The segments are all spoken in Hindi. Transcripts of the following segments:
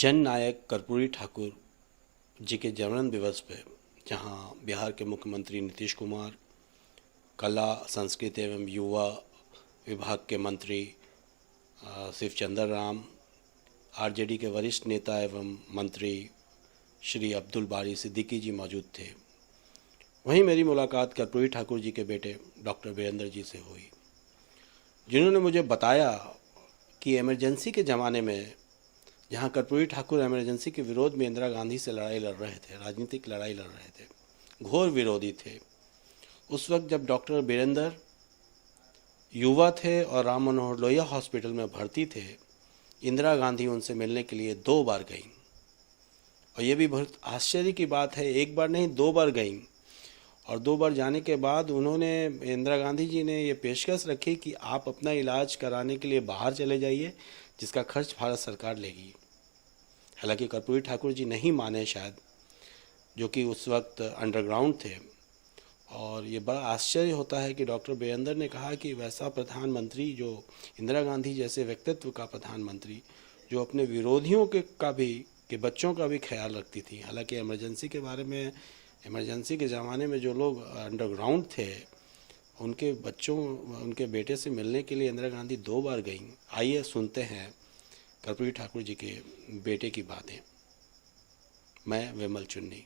जन नायक कर्पूरी ठाकुर जी के जन्मदिन दिवस पे जहां बिहार के मुख्यमंत्री नीतीश कुमार, कला, संस्कृति एवं युवा विभाग के मंत्री शिवचंद्र राम, आरजेडी के वरिष्ठ नेता एवं मंत्री श्री अब्दुल बारी सिद्दीकी जी मौजूद थे। वहीं मेरी मुलाकात कर्पूरी ठाकुर जी के बेटे डॉक्टर वीरेंद्र जी से हुई, जिन्होंने मुझे बताया कि इमरजेंसी के ज़माने में जहां कर्पूरी ठाकुर इमरजेंसी के विरोध में इंदिरा गांधी से लड़ाई लड़ रहे थे, राजनीतिक लड़ाई लड़ रहे थे, घोर विरोधी थे, उस वक्त जब डॉक्टर वीरेंद्र युवा थे और राम मनोहर लोहिया हॉस्पिटल में भर्ती थे, इंदिरा गांधी उनसे मिलने के लिए 2 बार गईं। और ये भी बहुत आश्चर्य की बात है, 1 बार नहीं 2 बार गईं। और 2 बार जाने के बाद उन्होंने, इंदिरा गांधी जी ने ये पेशकश रखी कि आप अपना इलाज कराने के लिए बाहर चले जाइए, जिसका खर्च भारत सरकार लेगी। हालांकि कर्पूरी ठाकुर जी नहीं माने शायद, जो कि उस वक्त अंडरग्राउंड थे। और ये बड़ा आश्चर्य होता है कि डॉक्टर वीरेंद्र ने कहा कि वैसा प्रधानमंत्री, जो इंदिरा गांधी जैसे व्यक्तित्व का प्रधानमंत्री, जो अपने विरोधियों के बच्चों का भी ख्याल रखती थी। हालांकि इमरजेंसी के बारे में, इमरजेंसी के ज़माने में जो लोग अंडरग्राउंड थे, उनके बच्चों, उनके बेटे से मिलने के लिए इंदिरा गांधी 2 बार गईं। आइए सुनते हैं कर्पूरी ठाकुर जी के बेटे की बातें। मैं विमल चुन्नी।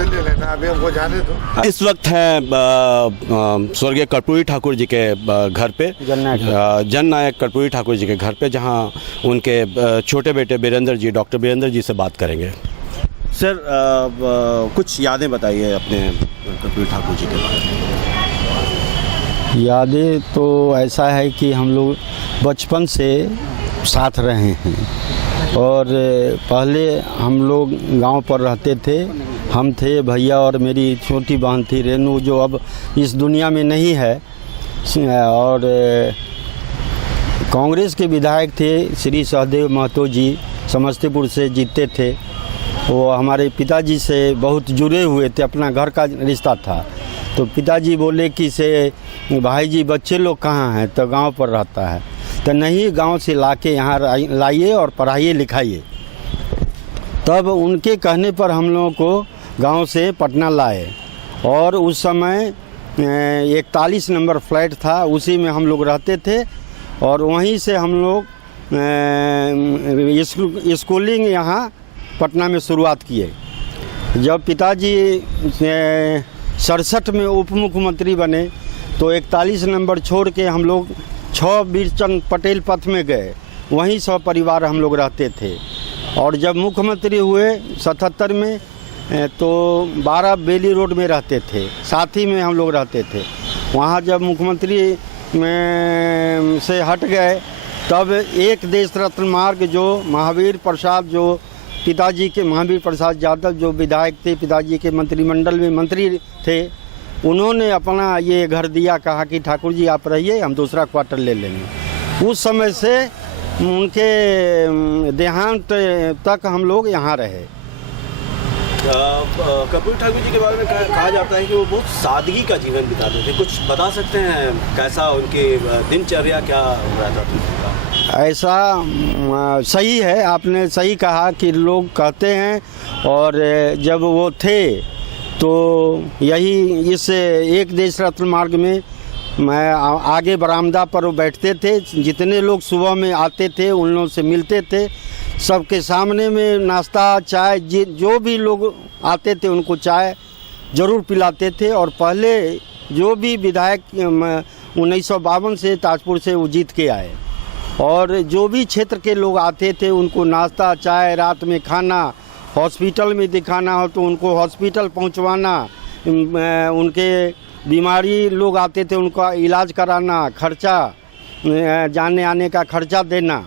ले लेना, अभी हमको जाने दो। इस वक्त है स्वर्गीय कर्पूरी ठाकुर जी के घर पे, जन नायक कर्पूरी ठाकुर जी के घर पे, जहां उनके छोटे बेटे वीरेंद्र जी, डॉक्टर वीरेंद्र जी से बात करेंगे। सर, कुछ यादें बताइए अपने कर्पूरी ठाकुर जी के बारे में। यादें तो ऐसा है कि हम लोग बचपन से साथ रहे हैं और पहले हम लोग गांव पर रहते थे। हम थे, भैया और मेरी छोटी बहन थी रेनू, जो अब इस दुनिया में नहीं है। और कांग्रेस के विधायक थे श्री सहदेव महतो जी, समस्तीपुर से जीते थे। वो हमारे पिताजी से बहुत जुड़े हुए थे, अपना घर का रिश्ता था। तो पिताजी बोले कि से भाई जी बच्चे लोग कहाँ हैं, तो गांव पर रहता है। तो नहीं, गांव से लाके यहाँ लाइए और पढ़ाइए लिखाइए। तब उनके कहने पर हम लोगों को गांव से पटना लाए और उस समय 41 नंबर फ्लैट था, उसी में हम लोग रहते थे। और वहीं से हम लोग स्कूलिंग यहाँ पटना में शुरुआत किए। जब पिताजी 67 में उप मुख्यमंत्री बने तो 41 नंबर छोड़ के हम लोग 6 वीरचंद पटेल पथ में गए, वहीं सब परिवार हम लोग रहते थे। और जब मुख्यमंत्री हुए 77 में तो 12 बेली रोड में रहते थे, साथ ही में हम लोग रहते थे। वहाँ जब मुख्यमंत्री में से हट गए तब एक देश रत्न मार्ग, जो महावीर प्रसाद, जो पिताजी के, महावीर प्रसाद यादव जो विधायक थे, पिताजी के मंत्रिमंडल में मंत्री थे, उन्होंने अपना ये घर दिया, कहा कि ठाकुर जी आप रहिए, हम दूसरा क्वार्टर ले लेंगे। उस समय से उनके देहांत तक हम लोग यहाँ रहे। कर्पूरी ठाकुर जी के बारे में कहा जाता है कि वो बहुत सादगी का जीवन बिताते थे। कुछ बता सकते हैं कैसा उनकी दिनचर्या क्या रहता था? ऐसा सही है, आपने सही कहा कि लोग कहते हैं। और जब वो थे तो यही इस एक देश रत्न मार्ग में मैं आगे बरामदा पर वो बैठते थे। जितने लोग सुबह में आते थे उन लोगों से मिलते थे, सबके सामने में नाश्ता चाय, जो भी लोग आते थे उनको चाय ज़रूर पिलाते थे। और पहले जो भी विधायक 1952 से ताजपुर से वो जीत के आए, और जो भी क्षेत्र के लोग आते थे उनको नाश्ता चाय, रात में खाना, हॉस्पिटल में दिखाना हो तो उनको हॉस्पिटल पहुंचवाना, उनके बीमारी लोग आते थे उनका इलाज कराना, खर्चा, जाने आने का खर्चा देना।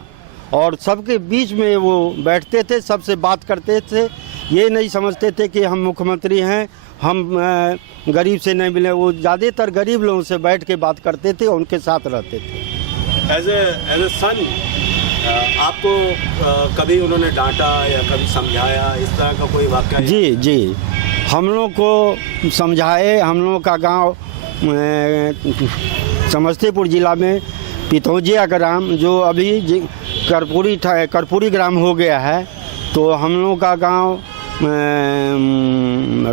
और सबके बीच में वो बैठते थे, सबसे बात करते थे। ये नहीं समझते थे कि हम मुख्यमंत्री हैं, हम गरीब से नहीं मिले। वो ज़्यादातर गरीब लोगों से बैठ के बात करते थे, उनके साथ रहते थे। एज ए सन आपको कभी उन्होंने डांटा या कभी समझाया, इस तरह का कोई वाक़या? जी, हम लोग को समझाए। हम लोग का गांव समस्तीपुर ज़िला में पितौजिया ग्राम, जो अभी कर्पूरी ग्राम हो गया है, तो हम लोग का गांव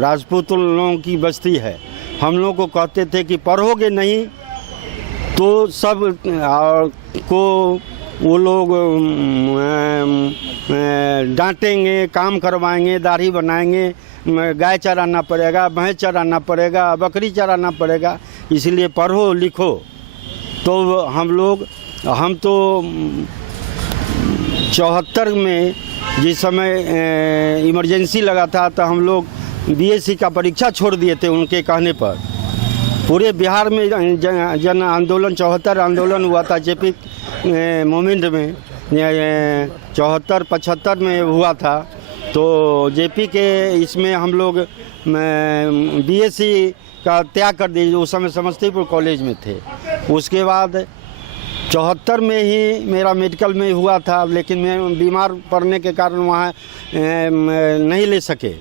राजपूत लोगों की बस्ती है। हम लोग को कहते थे कि पढ़ोगे नहीं तो सब को वो लोग डांटेंगे, काम करवाएंगे, दाढ़ी बनाएंगे, गाय चराना पड़ेगा, भैंस चराना पड़ेगा, बकरी चराना पड़ेगा, इसलिए पढ़ो लिखो। तो हम तो 74 में जिस समय इमरजेंसी लगा था, तो हम लोग बीएससी का परीक्षा छोड़ दिए थे उनके कहने पर। पूरे बिहार में जन आंदोलन 74 आंदोलन हुआ था जेपी मोमेंट में, 74-75 में हुआ था। तो जेपी के इसमें हम लोग बीएससी का त्याग कर दिए, उस समय समस्तीपुर कॉलेज में थे। उसके बाद 74 में ही मेरा मेडिकल में हुआ था, लेकिन मैं बीमार पड़ने के कारण वहाँ नहीं ले सके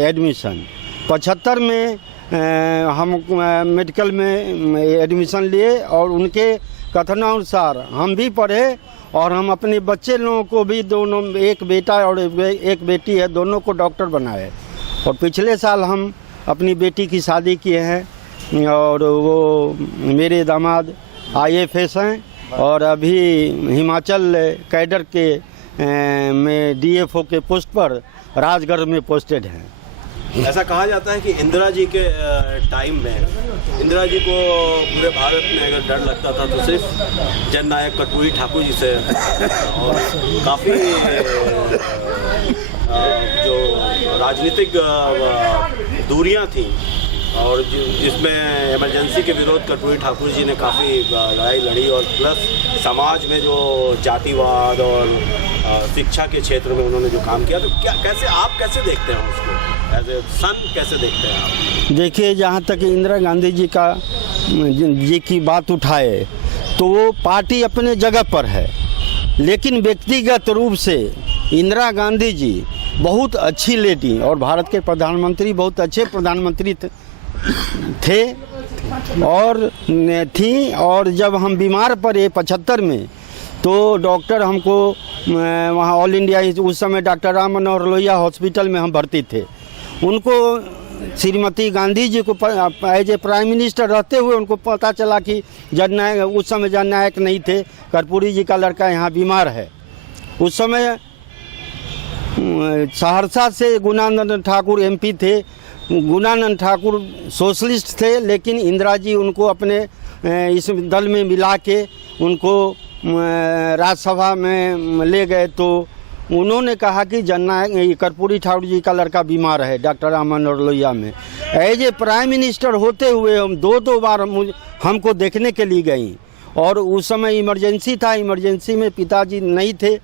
एडमिशन। 75 में हम मेडिकल में एडमिशन लिए और उनके कथनानुसार हम भी पढ़े और हम अपने बच्चे लोगों को भी, दोनों, एक बेटा और एक बेटी है, दोनों को डॉक्टर बनाए। और पिछले साल हम अपनी बेटी की शादी किए हैं और वो मेरे दामाद IAS हैं और अभी हिमाचल कैडर के में DFO के पोस्ट पर राजगढ़ में पोस्टेड हैं। ऐसा कहा जाता है कि इंदिरा जी के टाइम में इंदिरा जी को पूरे भारत में अगर डर लगता था तो सिर्फ जननायक कर्पूरी ठाकुर जी से, और काफ़ी जो राजनीतिक दूरियां थी और जिसमें इमरजेंसी के विरोध कर्पूरी ठाकुर जी ने काफ़ी लड़ाई लड़ी, और प्लस समाज में जो जातिवाद और शिक्षा के क्षेत्र में उन्होंने जो काम किया, तो आप कैसे देखते हैं उसको? एज ए सन कैसे देखते हैं आप? देखिए, जहाँ तक इंदिरा गांधी जी की बात उठाए तो वो पार्टी अपने जगह पर है, लेकिन व्यक्तिगत रूप से इंदिरा गांधी जी बहुत अच्छी लेडी और भारत के प्रधानमंत्री बहुत अच्छे प्रधानमंत्री थे और थी। और जब हम बीमार पड़े 75 में, तो डॉक्टर हमको वहाँ ऑल इंडिया, उस समय डॉक्टर राम मनोहर लोहिया हॉस्पिटल में हम भर्ती थे। उनको श्रीमती गांधी जी को एज ए प्राइम मिनिस्टर रहते हुए उनको पता चला कि जननायक, उस समय जननायक नहीं थे, कर्पूरी जी का लड़का यहाँ बीमार है। उस समय सहरसा से गुणानंद ठाकुर MP थे। गुणानंद ठाकुर सोशलिस्ट थे, लेकिन इंदिरा जी उनको अपने इस दल में मिला के उनको राज्यसभा में ले गए। तो उन्होंने कहा कि जननायक कर्पूरी ठाकुर जी का लड़का बीमार है डॉक्टर राम मनोहर लोहिया में। एज ए प्राइम मिनिस्टर होते हुए हम दो बार हमको देखने के लिए गई, और उस समय इमरजेंसी था, इमरजेंसी में पिताजी नहीं थे।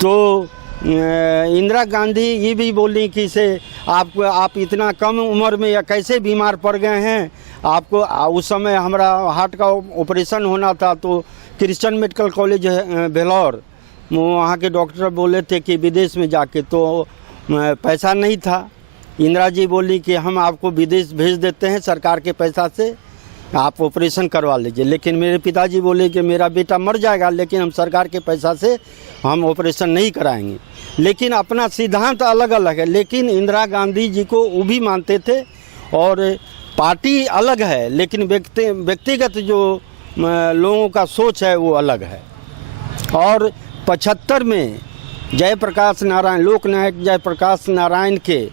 तो इंदिरा गांधी ये भी बोली कि से आप इतना कम उम्र में या कैसे बीमार पड़ गए हैं आपको। उस समय हमारा हार्ट का ऑपरेशन होना था, तो क्रिश्चियन मेडिकल कॉलेज बेलौर, वहाँ के डॉक्टर बोले थे कि विदेश में जाके, तो पैसा नहीं था। इंदिरा जी बोली कि हम आपको विदेश भेज देते हैं सरकार के पैसा से, आप ऑपरेशन करवा लीजिए। लेकिन मेरे पिताजी बोले कि मेरा बेटा मर जाएगा, लेकिन हम सरकार के पैसा से हम ऑपरेशन नहीं कराएंगे। लेकिन अपना सिद्धांत अलग अलग है, लेकिन इंदिरा गांधी जी को वो भी मानते थे। और पार्टी अलग है, लेकिन व्यक्तिगत जो लोगों का सोच है वो अलग है। और 75 में जयप्रकाश नारायण, लोकनायक जयप्रकाश नारायण के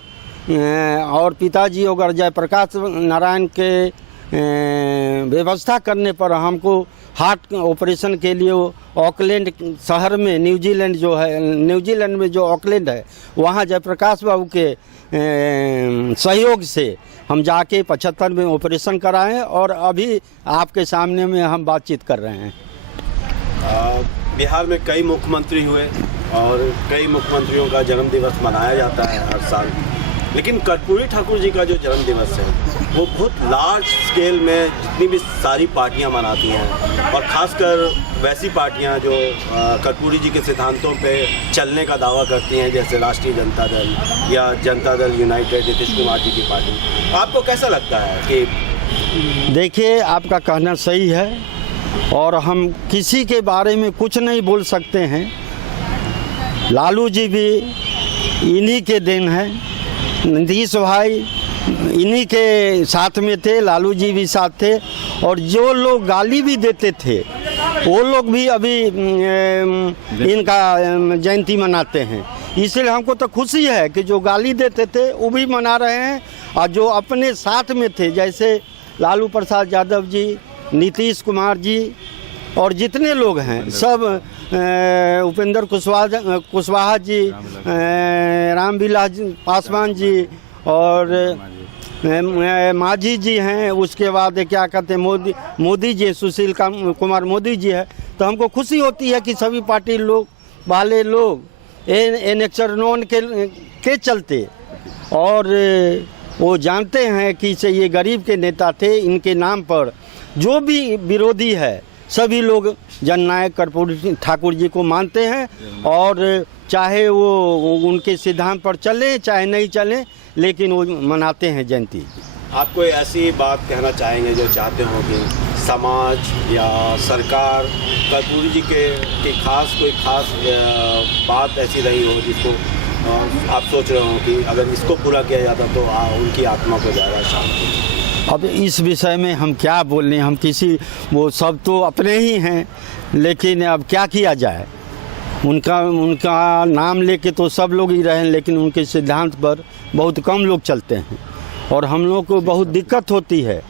और पिताजी और जयप्रकाश नारायण के व्यवस्था करने पर हमको हार्ट ऑपरेशन के लिए ऑकलैंड शहर में, न्यूजीलैंड जो है, न्यूजीलैंड में जो ऑकलैंड है, वहाँ जयप्रकाश बाबू के सहयोग से हम जाके 75 में ऑपरेशन कराएं और अभी आपके सामने में हम बातचीत कर रहे हैं। बिहार में कई मुख्यमंत्री हुए और कई मुख्यमंत्रियों का जन्म दिवस मनाया जाता है हर साल, लेकिन कर्पूरी ठाकुर जी का जो जन्म दिवस है वो बहुत लार्ज स्केल में जितनी भी सारी पार्टियां मनाती हैं, और ख़ासकर वैसी पार्टियां जो कर्पूरी जी के सिद्धांतों पे चलने का दावा करती हैं, जैसे राष्ट्रीय जनता दल या जनता दल यूनाइटेड नीतीश कुमार जी की पार्टी। आपको कैसा लगता है कि देखिए, आपका कहना सही है और हम किसी के बारे में कुछ नहीं बोल सकते हैं। लालू जी भी इन्हीं के दिन हैं, नीतीश भाई इन्हीं के साथ में थे, लालू जी भी साथ थे, और जो लोग गाली भी देते थे वो लोग भी अभी इनका जयंती मनाते हैं। इसलिए हमको तो खुशी है कि जो गाली देते थे वो भी मना रहे हैं, और जो अपने साथ में थे जैसे लालू प्रसाद यादव जी, नीतीश कुमार जी और जितने लोग हैं सब, उपेंद्र कुशवाहा जी, रामविलास पासवान जी और मांझी जी हैं, उसके बाद क्या कहते हैं मोदी जी, सुशील कुमार मोदी जी है। तो हमको खुशी होती है कि सभी पार्टी लोग वाले लोग एनेक्चर नॉन के चलते, और वो जानते हैं कि ये गरीब के नेता थे, इनके नाम पर जो भी विरोधी है सभी लोग जननायक कर्पूरी ठाकुर जी को मानते हैं, और चाहे वो उनके सिद्धांत पर चले चाहे नहीं चले, लेकिन वो मनाते हैं जयंती। आप कोई ऐसी बात कहना चाहेंगे जो चाहते हो कि समाज या सरकार कर्पूरी जी के कोई खास बात ऐसी रही हो जिसको आप सोच रहे हो कि अगर इसको पूरा किया जाता तो उनकी आत्मा को ज़्यादा शांति? अब इस विषय में हम क्या बोलें, हम किसी, वो सब तो अपने ही हैं, लेकिन अब क्या किया जाए। उनका नाम लेके तो सब लोग ही रहें, लेकिन उनके सिद्धांत पर बहुत कम लोग चलते हैं, और हम लोग को बहुत दिक्कत होती है,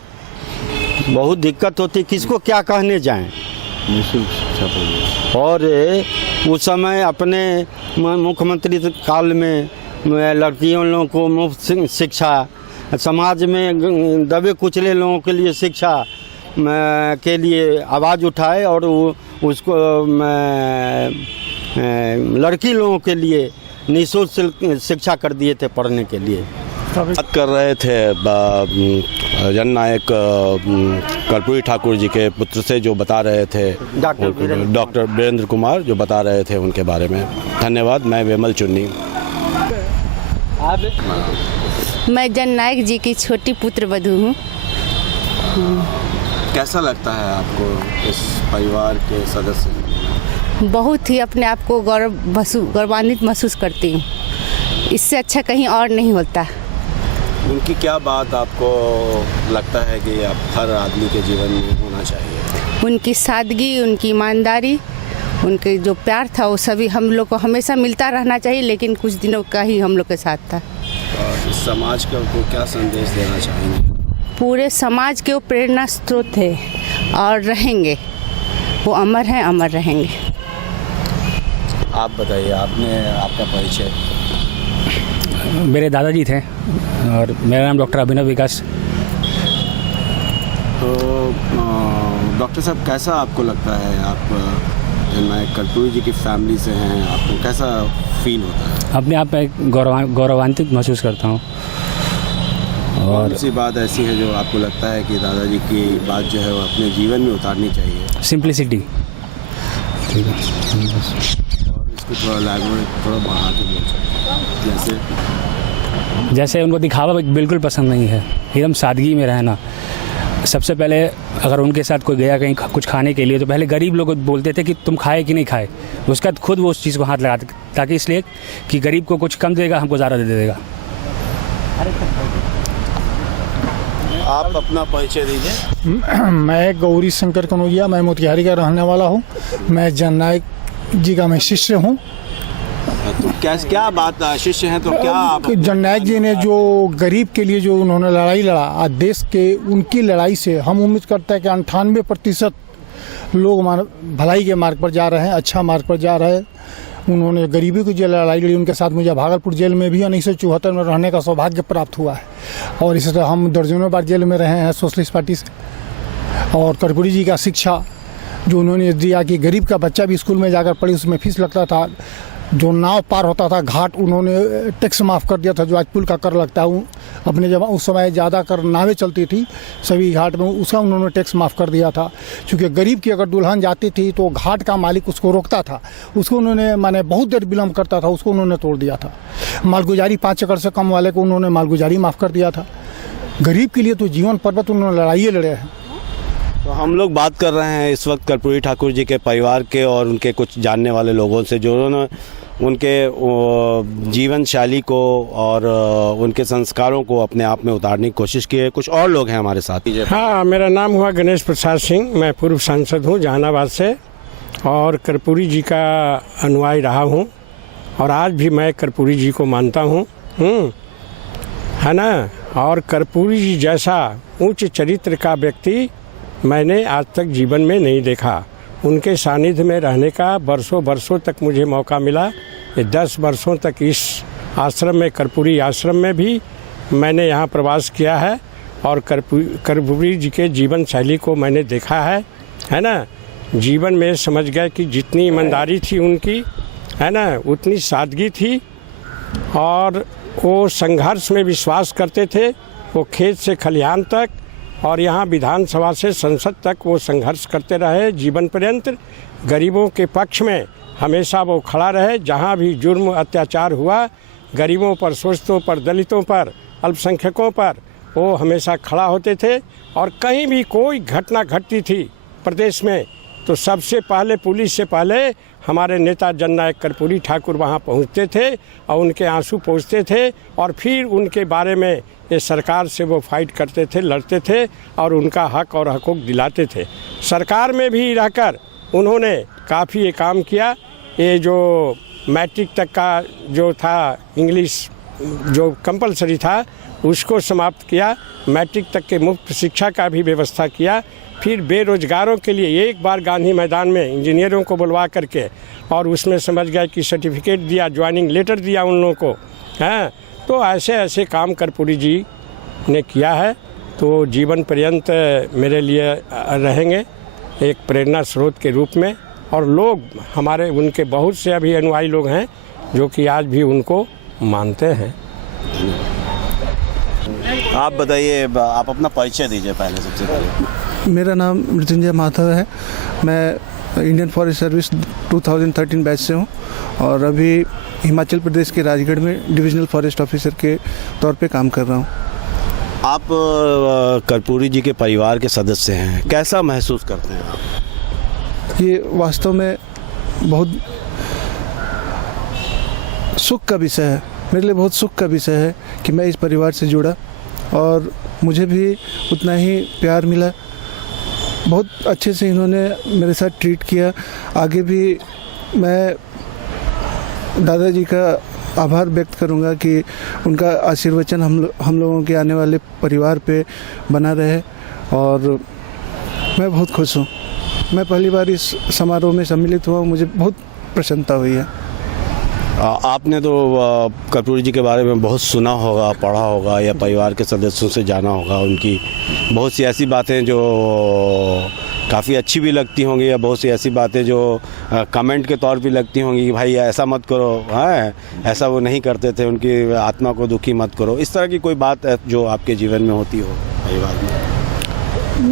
किसको क्या कहने जाएं। और उस समय अपने मुख्यमंत्री काल में लड़कियों लोगों को मुफ्त शिक्षा, समाज में दबे कुचले लोगों के लिए शिक्षा के लिए आवाज़ उठाए, और उसको लड़की लोगों के लिए निःशुल्क शिक्षा कर दिए थे पढ़ने के लिए। बात कर रहे थे जननायक कर्पूरी ठाकुर जी के पुत्र से, जो बता रहे थे डॉक्टर वीरेंद्र कुमार, जो बता रहे थे उनके बारे में। धन्यवाद। मैं विमल चुन्नी। मैं जननायक जी की छोटी पुत्र वधू हूँ। कैसा लगता है आपको इस परिवार के सदस्य? बहुत ही अपने आप को गौरवान्वित महसूस करती हूँ। इससे अच्छा कहीं और नहीं होता। उनकी क्या बात आपको लगता है कि आप हर आदमी के जीवन में होना चाहिए? उनकी सादगी, उनकी ईमानदारी, उनके जो प्यार था वो सभी हम लोग को हमेशा मिलता रहना चाहिए, लेकिन कुछ दिनों का ही हम लोग के साथ था। और इस समाज को क्या संदेश देना चाहेंगे? पूरे समाज के वो प्रेरणा स्रोत है और रहेंगे, वो अमर हैं, अमर रहेंगे। आप बताइए, आपका परिचय? मेरे दादाजी थे और मेरा नाम डॉक्टर अभिनव विकास। तो डॉक्टर साहब, कैसा आपको लगता है, आप जननायक कर्पूरी जी की फैमिली से हैं, आपको कैसा फील होता है? अपने आप में गौरवान्वित महसूस करता हूँ। और सी बात ऐसी है जो आपको लगता है कि दादाजी की बात जो है वो अपने जीवन में उतारनी चाहिए? सिंप्लिसिटी। ठीक है, और इसको थोड़ा लैंग्वेज थोड़ा बढ़ा के बोल सकते हैं, जैसे उनको दिखावा बिल्कुल पसंद नहीं है, एकदम सादगी में रहना। सबसे पहले अगर उनके साथ कोई गया कहीं कुछ खाने के लिए, तो पहले गरीब लोग बोलते थे कि तुम खाए कि नहीं खाए, उसके बाद खुद वो उस चीज़ को हाथ लगाते, ताकि इसलिए कि गरीब को कुछ कम देगा, हमको ज़्यादा दे देगा। आप अपना परिचय दीजिए। मैं गौरी शंकर कनौजिया, मैं मोतिहारी का रहने वाला हूँ। मैं जननायक जी का मैं शिष्य हूँ। तो क्या बात, शिष्य हैं तो क्या आप? जननायक जी ने जो गरीब के लिए जो उन्होंने लड़ाई लड़ा, आज देश के उनकी लड़ाई से हम उम्मीद करते हैं कि 98% लोग भलाई के मार्ग पर जा रहे हैं, अच्छा मार्ग पर जा रहे हैं। उन्होंने गरीबी की जो लड़ाई लड़ी, उनके साथ मुझे भागलपुर जेल में भी 1974 में रहने का सौभाग्य प्राप्त हुआ है, और इस तरह हम दर्जनों बार जेल में रहे हैं सोशलिस्ट पार्टी से। और कर्पूरी जी का शिक्षा जो उन्होंने दिया कि गरीब का बच्चा भी स्कूल में जाकर पढ़े, उसमें फीस लगता था। जो नाव पार होता था घाट, उन्होंने टैक्स माफ़ कर दिया था, जो आज पुल का कर लगता है। अपने जब उस समय ज़्यादा कर नावें चलती थी सभी घाट में, उसका उन्होंने टैक्स माफ़ कर दिया था। क्योंकि गरीब की अगर दुल्हन जाती थी तो घाट का मालिक उसको रोकता था, उसको उन्होंने माने बहुत देर विलम्ब करता था, उसको उन्होंने तोड़ दिया था। मालगुजारी 5 एकड़ से कम वाले को उन्होंने मालगुजारी माफ़ कर दिया था। गरीब के लिए तो जीवन पर्वत उन्होंने लड़ाइयाँ लड़े हैं। तो हम लोग बात कर रहे हैं इस वक्त कर्पूरी ठाकुर जी के परिवार के और उनके कुछ जानने वाले लोगों से, जो उन्होंने उनके जीवन शैली को और उनके संस्कारों को अपने आप में उतारने की कोशिश की है। कुछ और लोग हैं हमारे साथ। हाँ, मेरा नाम हुआ गणेश प्रसाद सिंह, मैं पूर्व सांसद हूँ जहानाबाद से और कर्पूरी जी का अनुयायी रहा हूँ और आज भी मैं कर्पूरी जी को मानता हूँ, है ना। और कर्पूरी जी जैसा उच्च चरित्र का व्यक्ति मैंने आज तक जीवन में नहीं देखा। उनके सानिध्य में रहने का वर्षों वर्षों तक मुझे मौका मिला। ये 10 वर्षों तक इस आश्रम में, कर्पूरी आश्रम में भी मैंने यहाँ प्रवास किया है और कर्पूरी जी के जीवन शैली को मैंने देखा है ना। जीवन में समझ गए कि जितनी ईमानदारी थी उनकी, है ना, उतनी सादगी थी और वो संघर्ष में विश्वास करते थे। वो खेत से खलिहान तक और यहाँ विधानसभा से संसद तक वो संघर्ष करते रहे जीवन पर्यंत। गरीबों के पक्ष में हमेशा वो खड़ा रहे। जहाँ भी जुर्म अत्याचार हुआ, गरीबों पर, शोषितों पर, दलितों पर, अल्पसंख्यकों पर, वो हमेशा खड़ा होते थे। और कहीं भी कोई घटना घटती थी प्रदेश में तो सबसे पहले, पुलिस से पहले हमारे नेता जननायक कर्पूरी ठाकुर वहाँ पहुँचते थे और उनके आंसू पोंछते थे और फिर उनके बारे में ये सरकार से वो फाइट करते थे, लड़ते थे और उनका हक और हकूक़ दिलाते थे। सरकार में भी रहकर उन्होंने काफ़ी ये काम किया। ये जो मैट्रिक तक का जो था इंग्लिश जो कंपलसरी था उसको समाप्त किया, मैट्रिक तक के मुफ्त शिक्षा का भी व्यवस्था किया। फिर बेरोजगारों के लिए एक बार गांधी मैदान में इंजीनियरों को बुलवा करके और उसमें समझ गए कि सर्टिफिकेट दिया, ज्वाइनिंग लेटर दिया उन लोगों को, हैं। तो ऐसे ऐसे काम कर्पूरी जी ने किया है। तो जीवन पर्यंत मेरे लिए रहेंगे एक प्रेरणा स्रोत के रूप में। और लोग हमारे उनके बहुत से अभी अनुयायी लोग हैं जो कि आज भी उनको मानते हैं। आप बताइए, आप अपना परिचय दीजिए पहले सबसे पहले। मेरा नाम मृत्युंजय माधव है। मैं इंडियन फॉरेस्ट सर्विस 2013 बैच से हूँ और अभी हिमाचल प्रदेश के राजगढ़ में डिविजनल फॉरेस्ट ऑफिसर के तौर पे काम कर रहा हूँ। आप कर्पूरी जी के परिवार के सदस्य हैं, कैसा महसूस करते हैं आप? ये वास्तव में बहुत सुख का विषय है, मेरे लिए बहुत सुख का विषय है कि मैं इस परिवार से जुड़ा और मुझे भी उतना ही प्यार मिला। बहुत अच्छे से इन्होंने मेरे साथ ट्रीट किया। आगे भी मैं दादाजी का आभार व्यक्त करूंगा कि उनका आशीर्वचन हम लोगों के आने वाले परिवार पे बना रहे और मैं बहुत खुश हूँ। मैं पहली बार इस समारोह में सम्मिलित हुआ हूँ, मुझे बहुत प्रसन्नता हुई है। आपने तो कर्पूरी जी के बारे में बहुत सुना होगा, पढ़ा होगा या परिवार के सदस्यों से जाना होगा। उनकी बहुत सी ऐसी बातें जो काफ़ी अच्छी भी लगती होंगी या बहुत सी ऐसी बातें जो कमेंट के तौर पे लगती होंगी कि भाई ऐसा मत करो, हाँ ऐसा वो नहीं करते थे, उनकी आत्मा को दुखी मत करो। इस तरह की कोई बात जो आपके जीवन में होती हो परिवार में?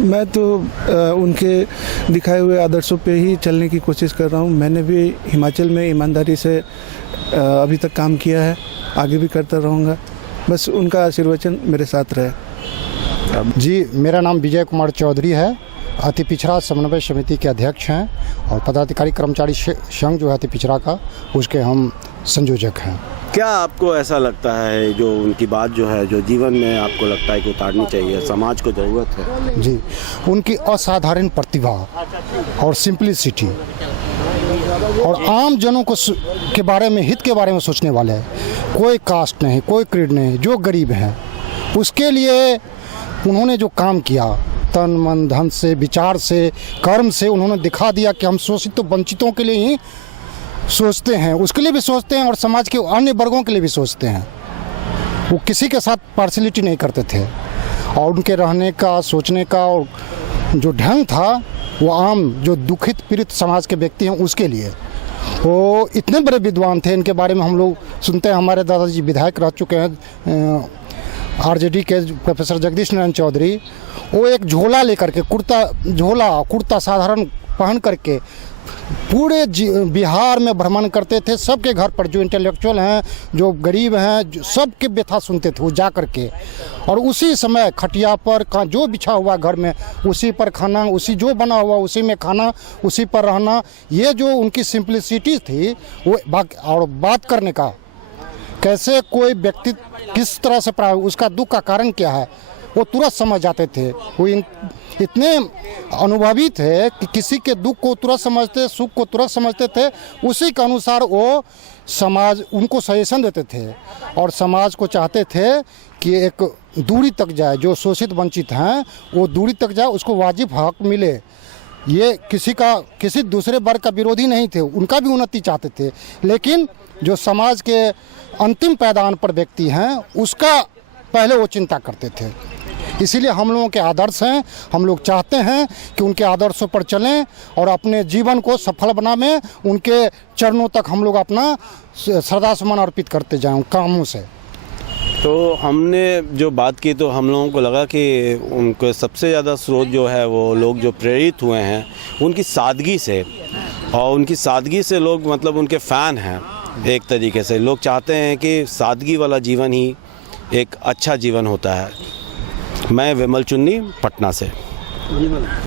मैं तो उनके दिखाए हुए आदर्शों पे ही चलने की कोशिश कर रहा हूँ। मैंने भी हिमाचल में ईमानदारी से अभी तक काम किया है, आगे भी करता रहूँगा। बस उनका आशीर्वचन मेरे साथ रहे। जी, मेरा नाम विजय कुमार चौधरी है, अति पिछड़ा समन्वय समिति के अध्यक्ष हैं और पदाधिकारी कर्मचारी संघ जो है अति पिछड़ा का, उसके हम संयोजक हैं। क्या आपको ऐसा लगता है जो उनकी बात जो है जो जीवन में आपको लगता है कि उतारनी चाहिए, समाज को ज़रूरत है? जी, उनकी असाधारण प्रतिभा और सिंपलिसिटी और आम जनों को के बारे में, हित के बारे में सोचने वाले हैं। कोई कास्ट नहीं, कोई क्रीड नहीं, जो गरीब हैं उसके लिए उन्होंने जो काम किया, तन मन धन से, विचार से, कर्म से उन्होंने दिखा दिया कि हम शोषित तो वंचितों के लिए ही सोचते हैं, उसके लिए भी सोचते हैं और समाज के अन्य वर्गों के लिए भी सोचते हैं। वो किसी के साथ पार्शलिटी नहीं करते थे और उनके रहने का, सोचने का और जो ढंग था वो आम जो दुखित पीड़ित समाज के व्यक्ति हैं उसके लिए। वो इतने बड़े विद्वान थे, इनके बारे में हम लोग सुनते हैं। हमारे दादाजी विधायक रह चुके हैं, आरजेडी के प्रोफेसर जगदीश नारायण चौधरी। वो एक झोला लेकर के, कुर्ता साधारण पहन करके पूरे बिहार में भ्रमण करते थे। सबके घर पर जो इंटेलेक्चुअल हैं, जो गरीब हैं, सबके व्यथा सुनते थे वो जा करके। और उसी समय खटिया पर जो बिछा हुआ घर में उसी पर खाना, उसी जो बना हुआ उसी में खाना, उसी पर रहना। ये जो उनकी सिंप्लिसिटी थी वो और बात करने का, कैसे कोई व्यक्ति किस तरह से उसका दुख का कारण क्या है वो तुरंत समझ जाते थे। वो इतने अनुभवी थे कि किसी के दुख को तुरंत समझते, सुख को तुरंत समझते थे। उसी के अनुसार वो समाज उनको सजेशन देते थे और समाज को चाहते थे कि एक दूरी तक जाए, जो शोषित वंचित हैं वो दूरी तक जाए, उसको वाजिब हक मिले। ये किसी दूसरे वर्ग का विरोधी नहीं थे, उनका भी उन्नति चाहते थे। लेकिन जो समाज के अंतिम पैदान पर व्यक्ति हैं उसका पहले वो चिंता करते थे। इसीलिए हम लोगों के आदर्श हैं, हम लोग चाहते हैं कि उनके आदर्शों पर चलें और अपने जीवन को सफल बनाएं। उनके चरणों तक हम लोग अपना श्रद्धा सुमन अर्पित करते जाएं कामों से। तो हमने जो बात की तो हम लोगों को लगा कि उनको सबसे ज़्यादा स्रोत जो है वो लोग जो प्रेरित हुए हैं उनकी सादगी से, और उनकी सादगी से लोग मतलब उनके फ़ैन हैं। एक तरीके से लोग चाहते हैं कि सादगी वाला जीवन ही एक अच्छा जीवन होता है। मैं विमल चुन्नी, पटना से।